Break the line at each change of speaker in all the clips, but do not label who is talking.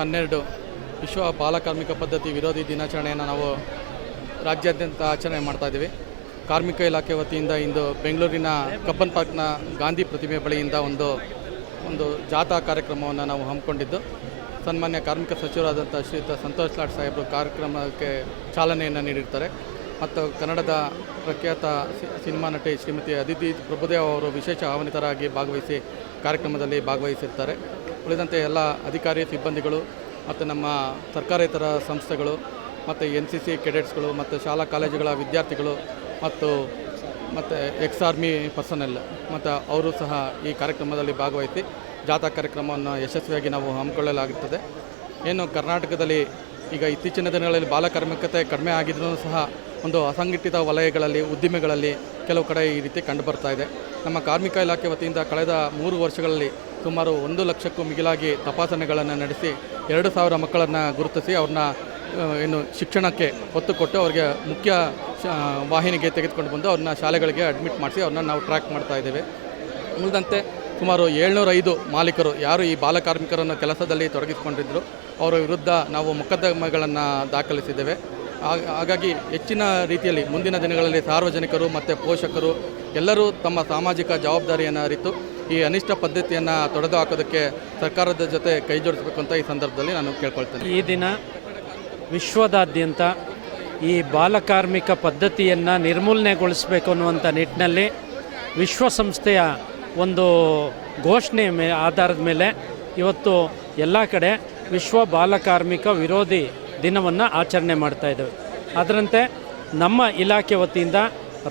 ಹನ್ನೆರಡು ವಿಶ್ವ ಬಾಲಕಾರ್ಮಿಕ ಪದ್ಧತಿ ವಿರೋಧಿ ದಿನಾಚರಣೆಯನ್ನು ನಾವು ರಾಜ್ಯಾದ್ಯಂತ ಆಚರಣೆ ಮಾಡ್ತಾ ಇದ್ದೀವಿ. ಕಾರ್ಮಿಕ ಇಲಾಖೆ ವತಿಯಿಂದ ಇಂದು ಬೆಂಗಳೂರಿನ ಕಬ್ಬನ್ ಪಾರ್ಕ್ನ ಗಾಂಧಿ ಪ್ರತಿಮೆ ಬಳಿಯಿಂದ ಒಂದು ಒಂದು ಜಾಥಾ ಕಾರ್ಯಕ್ರಮವನ್ನು ನಾವು ಹಮ್ಮಿಕೊಂಡಿದ್ದು. ಸನ್ಮಾನ್ಯ ಕಾರ್ಮಿಕ ಸಚಿವರಾದಂಥ ಶ್ರೀಯುತ ಸಂತೋಷ್ ಲಾಡ್ ಸಾಹೇಬರು ಕಾರ್ಯಕ್ರಮಕ್ಕೆ ಚಾಲನೆಯನ್ನು ನೀಡಿರ್ತಾರೆ. ಮತ್ತು ಕನ್ನಡದ ಪ್ರಖ್ಯಾತ ಸಿನಿಮಾ ನಟಿ ಶ್ರೀಮತಿ ಅದಿತಿ ಪ್ರಭುದೇವ್ ಅವರು ವಿಶೇಷ ಆಹ್ವಾನಿತರಾಗಿ ಭಾಗವಹಿಸಿ ಕಾರ್ಯಕ್ರಮದಲ್ಲಿ ಭಾಗವಹಿಸಿರ್ತಾರೆ. ಉಳಿದಂತೆ ಎಲ್ಲ ಅಧಿಕಾರಿ ಸಿಬ್ಬಂದಿಗಳು ಮತ್ತು ನಮ್ಮ ಸರ್ಕಾರೇತರ ಸಂಸ್ಥೆಗಳು ಮತ್ತು ಎನ್ ಸಿ ಸಿ ಕೆಡೆಟ್ಸ್ಗಳು ಮತ್ತು ಶಾಲಾ ಕಾಲೇಜುಗಳ ವಿದ್ಯಾರ್ಥಿಗಳು ಮತ್ತು ಮತ್ತು ಎಕ್ಸ್ ಆರ್ಮಿ ಪರ್ಸನಲ್ ಮತ್ತು ಅವರು ಸಹ ಈ ಕಾರ್ಯಕ್ರಮದಲ್ಲಿ ಭಾಗವಹಿಸಿ ಜಾಥಾ ಕಾರ್ಯಕ್ರಮವನ್ನು ಯಶಸ್ವಿಯಾಗಿ ನಾವು ಹಮ್ಮಿಕೊಳ್ಳಲಾಗುತ್ತದೆ. ಏನು ಕರ್ನಾಟಕದಲ್ಲಿ ಈಗ ಇತ್ತೀಚಿನ ದಿನಗಳಲ್ಲಿ ಬಾಲಕಾರ್ಮಿಕತೆ ಕಡಿಮೆ ಆಗಿದ್ರೂ ಸಹ ಒಂದು ಅಸಂಘಟಿತ ವಲಯಗಳಲ್ಲಿ, ಉದ್ದಿಮೆಗಳಲ್ಲಿ ಕೆಲವು ಕಡೆ ಈ ರೀತಿ ಕಂಡುಬರ್ತಾ ಇದೆ. ನಮ್ಮ ಕಾರ್ಮಿಕ ಇಲಾಖೆ ವತಿಯಿಂದ ಕಳೆದ ಮೂರು ವರ್ಷಗಳಲ್ಲಿ ಸುಮಾರು ಒಂದು ಲಕ್ಷಕ್ಕೂ ಮಿಗಿಲಾಗಿ ತಪಾಸಣೆಗಳನ್ನು ನಡೆಸಿ ಎರಡು ಸಾವಿರ ಮಕ್ಕಳನ್ನು ಗುರುತಿಸಿ ಅವ್ರನ್ನ ಏನು ಶಿಕ್ಷಣಕ್ಕೆ ಒತ್ತು ಕೊಟ್ಟು ಅವ್ರಿಗೆ ಮುಖ್ಯ ವಾಹಿನಿಗೆ ತೆಗೆದುಕೊಂಡು ಬಂದು ಅವ್ರನ್ನ ಶಾಲೆಗಳಿಗೆ ಅಡ್ಮಿಟ್ ಮಾಡಿಸಿ ಅವ್ರನ್ನ ನಾವು ಟ್ರ್ಯಾಕ್ ಮಾಡ್ತಾ ಇದ್ದೇವೆ. ಉಳಿದಂತೆ ಸುಮಾರು ಏಳ್ನೂರೈದು ಮಾಲೀಕರು ಯಾರು ಈ ಬಾಲಕಾರ್ಮಿಕರನ್ನು ಕೆಲಸದಲ್ಲಿ ತೊಡಗಿಸಿಕೊಂಡಿದ್ದರು ಅವರ ವಿರುದ್ಧ ನಾವು ಮೊಕದ್ದಮೆಗಳನ್ನು ದಾಖಲಿಸಿದ್ದೇವೆ. ಹಾಗಾಗಿ ಹೆಚ್ಚಿನ ರೀತಿಯಲ್ಲಿ ಮುಂದಿನ ದಿನಗಳಲ್ಲಿ ಸಾರ್ವಜನಿಕರು ಮತ್ತು ಪೋಷಕರು ಎಲ್ಲರೂ ತಮ್ಮ ಸಾಮಾಜಿಕ ಜವಾಬ್ದಾರಿಯನ್ನು ಅರಿತು ಈ ಅನಿಷ್ಟ ಪದ್ಧತಿಯನ್ನು ತೊಡೆದು ಹಾಕೋದಕ್ಕೆ ಸರ್ಕಾರದ ಜೊತೆ ಕೈ ಜೋಡಿಸಬೇಕು ಅಂತ ಈ ಸಂದರ್ಭದಲ್ಲಿ ನಾನು ಕೇಳ್ಕೊಳ್ತೇನೆ.
ಈ ದಿನ ವಿಶ್ವದಾದ್ಯಂತ ಈ ಬಾಲಕಾರ್ಮಿಕ ಪದ್ಧತಿಯನ್ನು ನಿರ್ಮೂಲನೆಗೊಳಿಸಬೇಕು ಅನ್ನುವಂಥ ನಿಟ್ಟಿನಲ್ಲಿ ವಿಶ್ವಸಂಸ್ಥೆಯ ಒಂದು ಘೋಷಣೆ ಮೇ ಆಧಾರದ ಮೇಲೆ ಇವತ್ತು ಎಲ್ಲ ಕಡೆ ವಿಶ್ವ ಬಾಲಕಾರ್ಮಿಕ ವಿರೋಧಿ ದಿನವನ್ನು ಆಚರಣೆ ಮಾಡ್ತಾ ಇದ್ದೇವೆ. ಅದರಂತೆ ನಮ್ಮ ಇಲಾಖೆ ವತಿಯಿಂದ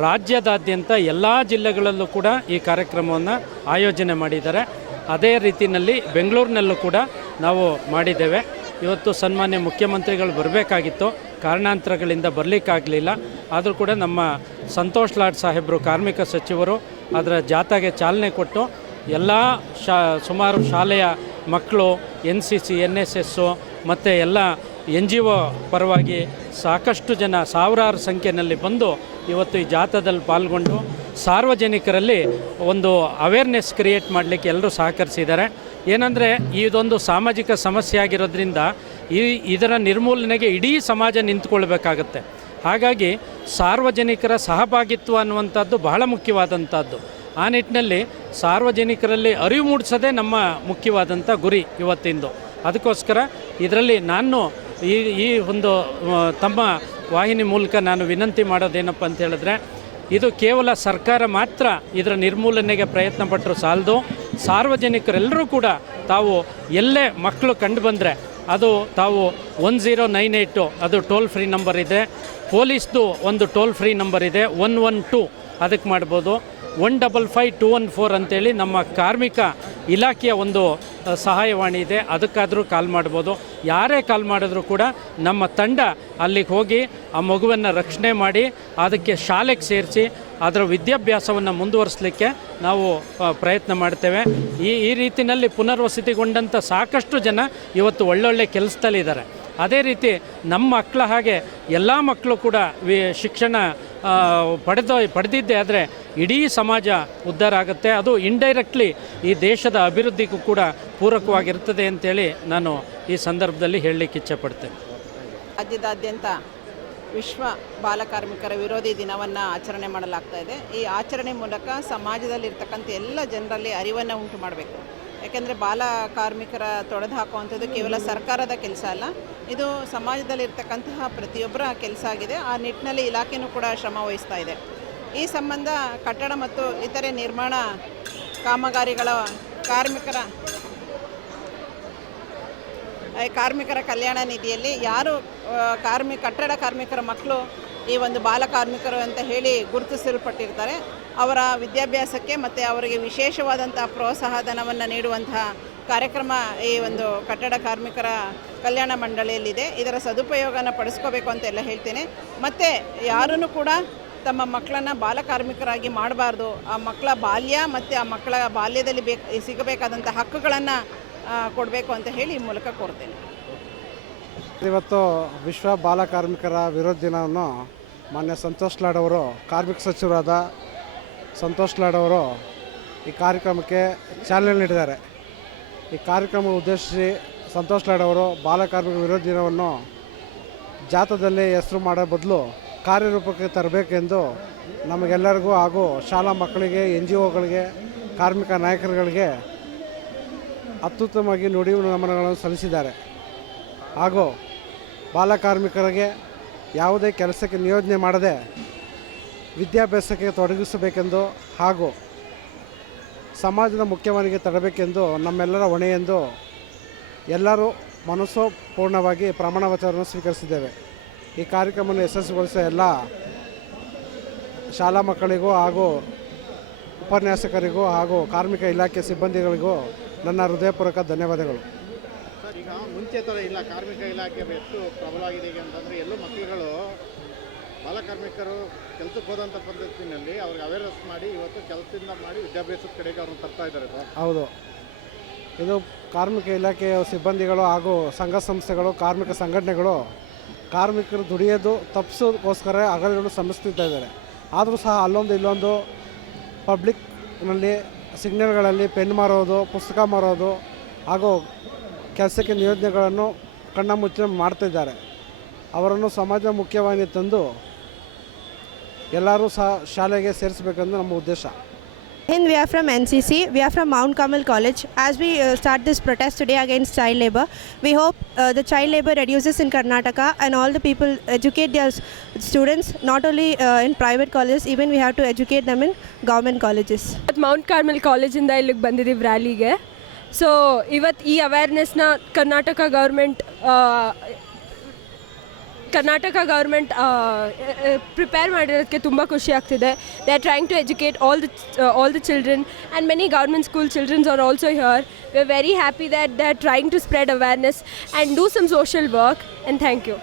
ರಾಜ್ಯದಾದ್ಯಂತ ಎಲ್ಲ ಜಿಲ್ಲೆಗಳಲ್ಲೂ ಕೂಡ ಈ ಕಾರ್ಯಕ್ರಮವನ್ನು ಆಯೋಜನೆ ಮಾಡಿದ್ದಾರೆ. ಅದೇ ರೀತಿಯಲ್ಲಿ ಬೆಂಗಳೂರಿನಲ್ಲೂ ಕೂಡ ನಾವು ಮಾಡಿದ್ದೇವೆ. ಇವತ್ತು ಸನ್ಮಾನ್ಯ ಮುಖ್ಯಮಂತ್ರಿಗಳು ಬರಬೇಕಾಗಿತ್ತು. ಕಾರಣಾಂತರಗಳಿಂದ ಬರಲಿಕ್ಕಾಗಲಿಲ್ಲ. ಆದರೂ ಕೂಡ ನಮ್ಮ ಸಂತೋಷ್ ಲಾಡ್ ಸಾಹೇಬರು, ಕಾರ್ಮಿಕ ಸಚಿವರು ಅದರ ಜಾಥಾಗೆ ಚಾಲನೆ ಕೊಟ್ಟು ಎಲ್ಲ ಶಾ, ಸುಮಾರು ಶಾಲೆಯ ಮಕ್ಕಳು, N C C, N S S ಮತ್ತು ಎಲ್ಲ ಎನ್ ಜಿ ಒ ಪರವಾಗಿ ಸಾಕಷ್ಟು ಜನ ಸಾವಿರಾರು ಸಂಖ್ಯೆಯಲ್ಲಿ ಬಂದು ಇವತ್ತು ಈ ಜಾಥಾದಲ್ಲಿ ಪಾಲ್ಗೊಂಡು ಸಾರ್ವಜನಿಕರಲ್ಲಿ ಒಂದು ಅವೇರ್ನೆಸ್ ಕ್ರಿಯೇಟ್ ಮಾಡಲಿಕ್ಕೆ ಎಲ್ಲರೂ ಸಹಕರಿಸಿದ್ದಾರೆ. ಏನಂದರೆ ಇದೊಂದು ಸಾಮಾಜಿಕ ಸಮಸ್ಯೆ ಆಗಿರೋದ್ರಿಂದ ಈ ಇದರ ನಿರ್ಮೂಲನೆಗೆ ಇಡೀ ಸಮಾಜ ನಿಂತ್ಕೊಳ್ಬೇಕಾಗತ್ತೆ. ಹಾಗಾಗಿ ಸಾರ್ವಜನಿಕರ ಸಹಭಾಗಿತ್ವ ಅನ್ನುವಂಥದ್ದು ಬಹಳ ಮುಖ್ಯವಾದಂಥದ್ದು. ಆ ನಿಟ್ಟಿನಲ್ಲಿ ಸಾರ್ವಜನಿಕರಲ್ಲಿ ಅರಿವು ಮೂಡಿಸೋದೇ ನಮ್ಮ ಮುಖ್ಯವಾದಂಥ ಗುರಿ ಇವತ್ತಿಂದು. ಅದಕ್ಕೋಸ್ಕರ ಇದರಲ್ಲಿ ನಾನು ಈ ಈ ಒಂದು ತಮ್ಮ ವಾಹಿನಿ ಮೂಲಕ ನಾನು ವಿನಂತಿ ಮಾಡೋದೇನಪ್ಪ ಅಂತ ಹೇಳಿದ್ರೆ, ಇದು ಕೇವಲ ಸರ್ಕಾರ ಮಾತ್ರ ಇದರ ನಿರ್ಮೂಲನೆಗೆ ಪ್ರಯತ್ನ ಪಟ್ಟರು ಸಾಲದು. ಸಾರ್ವಜನಿಕರೆಲ್ಲರೂ ಕೂಡ ತಾವು ಎಲ್ಲೇ ಮಕ್ಕಳು ಕಂಡು ಬಂದರೆ ಅದು ತಾವು ಒನ್ ಝೀರೋ ನೈನ್ ಏಯ್ಟು, ಅದು ಟೋಲ್ ಫ್ರೀ ನಂಬರ್ ಇದೆ. ಪೊಲೀಸ್ದು ಒಂದು ಟೋಲ್ ಫ್ರೀ ನಂಬರ್ ಇದೆ, ಒನ್ ಒನ್ ಟು ಅದಕ್ಕೆ ಮಾಡ್ಬೋದು. One double five two one four ಅಂತೇಳಿ ನಮ್ಮ ಕಾರ್ಮಿಕ ಇಲಾಖೆಯ ಒಂದು ಸಹಾಯವಾಣಿ ಇದೆ, ಅದಕ್ಕಾದರೂ ಕಾಲ್ ಮಾಡ್ಬೋದು. ಯಾರೇ ಕಾಲ್ ಮಾಡಿದ್ರು ಕೂಡ ನಮ್ಮ ತಂಡ ಅಲ್ಲಿಗೆ ಹೋಗಿ ಆ ಮಗುವನ್ನು ರಕ್ಷಣೆ ಮಾಡಿ, ಅದಕ್ಕೆ ಶಾಲೆಗೆ ಸೇರಿಸಿ, ಅದರ ವಿದ್ಯಾಭ್ಯಾಸವನ್ನು ಮುಂದುವರಿಸಲಿಕ್ಕೆ ನಾವು ಪ್ರಯತ್ನ ಮಾಡ್ತೇವೆ. ಈ ಈ ರೀತಿಯಲ್ಲಿ ಪುನರ್ವಸತಿಗೊಂಡಂಥ ಸಾಕಷ್ಟು ಜನ ಇವತ್ತು ಒಳ್ಳೊಳ್ಳೆ ಕೆಲಸದಲ್ಲಿದ್ದಾರೆ ಅದೇ ರೀತಿ ನಮ್ಮ ಮಕ್ಕಳ ಹಾಗೆ ಎಲ್ಲ ಮಕ್ಕಳು ಕೂಡ ವಿ, ಶಿಕ್ಷಣ ಪಡೆದ, ಪಡೆದಿದ್ದೆ ಆದರೆ ಇಡೀ ಸಮಾಜ ಉದ್ಧಾರ ಆಗುತ್ತೆ. ಅದು ಇಂಡೈರೆಕ್ಟ್ಲಿ ಈ ದೇಶದ ಅಭಿವೃದ್ಧಿಗೂ ಕೂಡ ಪೂರಕವಾಗಿರ್ತದೆ ಅಂತೇಳಿ ನಾನು ಈ ಸಂದರ್ಭದಲ್ಲಿ ಹೇಳಲಿಕ್ಕೆ ಇಚ್ಛೆಪಡ್ತೇನೆ.
ರಾಜ್ಯದಾದ್ಯಂತ ವಿಶ್ವ ಬಾಲಕಾರ್ಮಿಕರ ವಿರೋಧಿ ದಿನವನ್ನು ಆಚರಣೆ ಮಾಡಲಾಗ್ತಾ ಇದೆ. ಈ ಆಚರಣೆ ಮೂಲಕ ಸಮಾಜದಲ್ಲಿರ್ತಕ್ಕಂಥ ಎಲ್ಲ ಜನರಲ್ಲಿ ಅರಿವನ್ನು ಉಂಟು ಮಾಡಬೇಕು. ಯಾಕೆಂದರೆ ಬಾಲ ಕಾರ್ಮಿಕರ ತೊಡೆದು ಹಾಕುವಂಥದ್ದು ಕೇವಲ ಸರ್ಕಾರದ ಕೆಲಸ ಅಲ್ಲ, ಇದು ಸಮಾಜದಲ್ಲಿರ್ತಕ್ಕಂತಹ ಪ್ರತಿಯೊಬ್ಬರ ಕೆಲಸ ಆಗಿದೆ. ಆ ನಿಟ್ಟಿನಲ್ಲಿ ಇಲಾಖೆಯೂ ಕೂಡ ಶ್ರಮ ವಹಿಸ್ತಾ ಇದೆ. ಈ ಸಂಬಂಧ ಕಟ್ಟಡ ಮತ್ತು ಇತರೆ ನಿರ್ಮಾಣ ಕಾಮಗಾರಿಗಳ ಕಾರ್ಮಿಕರ ಕಾರ್ಮಿಕರ ಕಲ್ಯಾಣ ನಿಧಿಯಲ್ಲಿ ಯಾರು ಕಾರ್ಮಿಕ ಕಾರ್ಮಿ, ಕಟ್ಟಡ ಕಾರ್ಮಿಕರ ಮಕ್ಕಳು ಈ ಒಂದು ಬಾಲ ಕಾರ್ಮಿಕರು ಅಂತ ಹೇಳಿ ಗುರುತಿಸಲ್ಪಟ್ಟಿರ್ತಾರೆ. ಅವರ ವಿದ್ಯಾಭ್ಯಾಸಕ್ಕೆ ಮತ್ತು ಅವರಿಗೆ ವಿಶೇಷವಾದಂಥ ಪ್ರೋತ್ಸಾಹಧನವನ್ನು ನೀಡುವಂತಹ ಕಾರ್ಯಕ್ರಮ ಈ ಒಂದು ಕಟ್ಟಡ ಕಾರ್ಮಿಕರ ಕಲ್ಯಾಣ ಮಂಡಳಿಯಲ್ಲಿದೆ. ಇದರ ಸದುಪಯೋಗನ ಪಡಿಸ್ಕೋಬೇಕು ಅಂತ ಎಲ್ಲ ಹೇಳ್ತೇನೆ. ಮತ್ತು ಯಾರೂ ಕೂಡ ತಮ್ಮ ಮಕ್ಕಳನ್ನು ಬಾಲಕಾರ್ಮಿಕರಾಗಿ ಮಾಡಬಾರ್ದು. ಆ ಮಕ್ಕಳ ಬಾಲ್ಯ ಮತ್ತು ಆ ಮಕ್ಕಳ ಬಾಲ್ಯದಲ್ಲಿ ಬೇಕು ಸಿಗಬೇಕಾದಂಥ ಹಕ್ಕುಗಳನ್ನು ಕೊಡಬೇಕು ಅಂತ ಹೇಳಿ ಈ ಮೂಲಕ ಕೋರ್ತೇನೆ.
ಇವತ್ತು ವಿಶ್ವ ಬಾಲ ಕಾರ್ಮಿಕರ ವಿರೋಧ ದಿನವನ್ನು ಮಾನ್ಯ ಸಂತೋಷ್ ಲಾಡ್ ಅವರು, ಕಾರ್ಮಿಕ ಸಚಿವರಾದ ಸಂತೋಷ್ ಲಾಡ್ ಅವರು ಈ ಕಾರ್ಯಕ್ರಮಕ್ಕೆ ಚಾಲನೆ ನೀಡಿದ್ದಾರೆ. ಈ ಕಾರ್ಯಕ್ರಮ ಉದ್ದೇಶಿಸಿ ಸಂತೋಷ್ ಲಾಡ್ ಅವರು ಬಾಲಕಾರ್ಮಿಕ ವಿರೋಧ ದಿನವನ್ನು ಜಾಥಾದಲ್ಲಿ ಹೆಸರು ಮಾಡೋ ಬದಲು ಕಾರ್ಯರೂಪಕ್ಕೆ ತರಬೇಕೆಂದು ನಮಗೆಲ್ಲರಿಗೂ ಹಾಗೂ ಶಾಲಾ ಮಕ್ಕಳಿಗೆ, ಎನ್ ಜಿ ಒಗಳಿಗೆ, ಕಾರ್ಮಿಕ ನಾಯಕರುಗಳಿಗೆ ಅತ್ಯುತ್ತಮವಾಗಿ ನುಡಿ ನಮನಗಳನ್ನು ಸಲ್ಲಿಸಿದ್ದಾರೆ. ಹಾಗೂ ಬಾಲಕಾರ್ಮಿಕರಿಗೆ ಯಾವುದೇ ಕೆಲಸಕ್ಕೆ ನಿಯೋಜನೆ ಮಾಡದೆ ವಿದ್ಯಾಭ್ಯಾಸಕ್ಕೆ ತೊಡಗಿಸಬೇಕೆಂದು ಹಾಗೂ ಸಮಾಜದ ಮುಖ್ಯವಾನಿಗೆ ತರಬೇಕೆಂದು ನಮ್ಮೆಲ್ಲರ ಹೊಣೆಯೆಂದು ಎಲ್ಲರೂ ಮನಸ್ಸೋಪೂರ್ಣವಾಗಿ ಪ್ರಮಾಣ ವಚನವನ್ನು ಸ್ವೀಕರಿಸಿದ್ದೇವೆ. ಈ ಕಾರ್ಯಕ್ರಮವನ್ನು ಯಶಸ್ವಿಗೊಳಿಸಿದ ಎಲ್ಲ ಶಾಲಾ ಮಕ್ಕಳಿಗೂ ಹಾಗೂ ಉಪನ್ಯಾಸಕರಿಗೂ ಹಾಗೂ ಕಾರ್ಮಿಕ ಇಲಾಖೆ ಸಿಬ್ಬಂದಿಗಳಿಗೂ ನನ್ನ ಹೃದಯಪೂರ್ವಕ ಧನ್ಯವಾದಗಳು.
ಈಗ ಮುಂಚೆ ಥರ ಇಲ್ಲ ಕಾರ್ಮಿಕ ಇಲಾಖೆ ಎಷ್ಟು ಪ್ರಬಲವಾಗಿದೆ ಈಗ ಅಂತಂದರೆ ಎಲ್ಲೂ ಮಕ್ಕಳುಗಳು ಬಾಲಕಾರ್ಮಿಕರು ಕೆಲಸಕ್ಕೆ ಹೋದಂಥ ಪದ್ಧತಿನಲ್ಲಿ ಅವ್ರಿಗೆ ಅವೇರ್ನೆಸ್ ಮಾಡಿ ಇವತ್ತು ಕೆಲಸದಿಂದ ಮಾಡಿ ವಿದ್ಯಾಭ್ಯಾಸದ ಕಡೆಗೆ ಅವ್ರನ್ನ ತರ್ತಾ ಇದ್ದಾರೆ ಸರ್.
ಹೌದು. ಇದು ಕಾರ್ಮಿಕ ಇಲಾಖೆಯ ಸಿಬ್ಬಂದಿಗಳು ಹಾಗೂ ಸಂಘ ಸಂಸ್ಥೆಗಳು ಕಾರ್ಮಿಕ ಸಂಘಟನೆಗಳು ಕಾರ್ಮಿಕರು ದುಡಿಯೋದು ತಪ್ಪಿಸೋದಕ್ಕೋಸ್ಕರ ಹಗಲುಗಳು ಶ್ರಮಿಸ್ತಿದ್ದಾರೆ. ಆದರೂ ಸಹ ಅಲ್ಲೊಂದು ಇಲ್ಲೊಂದು ಪಬ್ಲಿಕ್ನಲ್ಲಿ ಸಿಗ್ನಲ್ಗಳಲ್ಲಿ ಪೆನ್ ಮಾರೋದು, ಪುಸ್ತಕ ಮಾರೋದು ಹಾಗೂ ಕೆಲಸಕ್ಕೆ ನಿಯೋಜನೆಗಳನ್ನು ಕಣ್ಣ ಮುಚ್ಚೆ ಮಾಡ್ತಿದ್ದಾರೆ. ಅವರನ್ನು ಸಮಾಜ ಮುಖ್ಯವಾಹಿನಿ ತಂದು ಎಲ್ಲರೂ ಸಹ ಶಾಲೆಗೆ ಸೇರಿಸಬೇಕೆಂದು ನಮ್ಮ ಉದ್ದೇಶ.
Hind, we are from NCC. We are from Mount Carmel College. As we uh, start this protest today against child labor, we hope uh, the child labor reduces in Karnataka and all the people educate their students not only uh, in private colleges, even we have to educate them in government colleges.
At Mount Carmel College, in ಇಲ್ಲಿಗೆ ಬಂದಿದ್ದೀವಿ ರ್ಯಾಲಿಗೆ so ಇವತ್ತು awareness, ಅವೇರ್ನೆಸ್ನ Karnataka government Karnataka government prepare ಮಾಡಿರೋದಕ್ಕೆ ತುಂಬ ಖುಷಿ ಆಗ್ತಿದೆ. They are trying to educate all the all the children and many government school childrens are also here we are very happy that they are trying to spread awareness and do some social work and thank you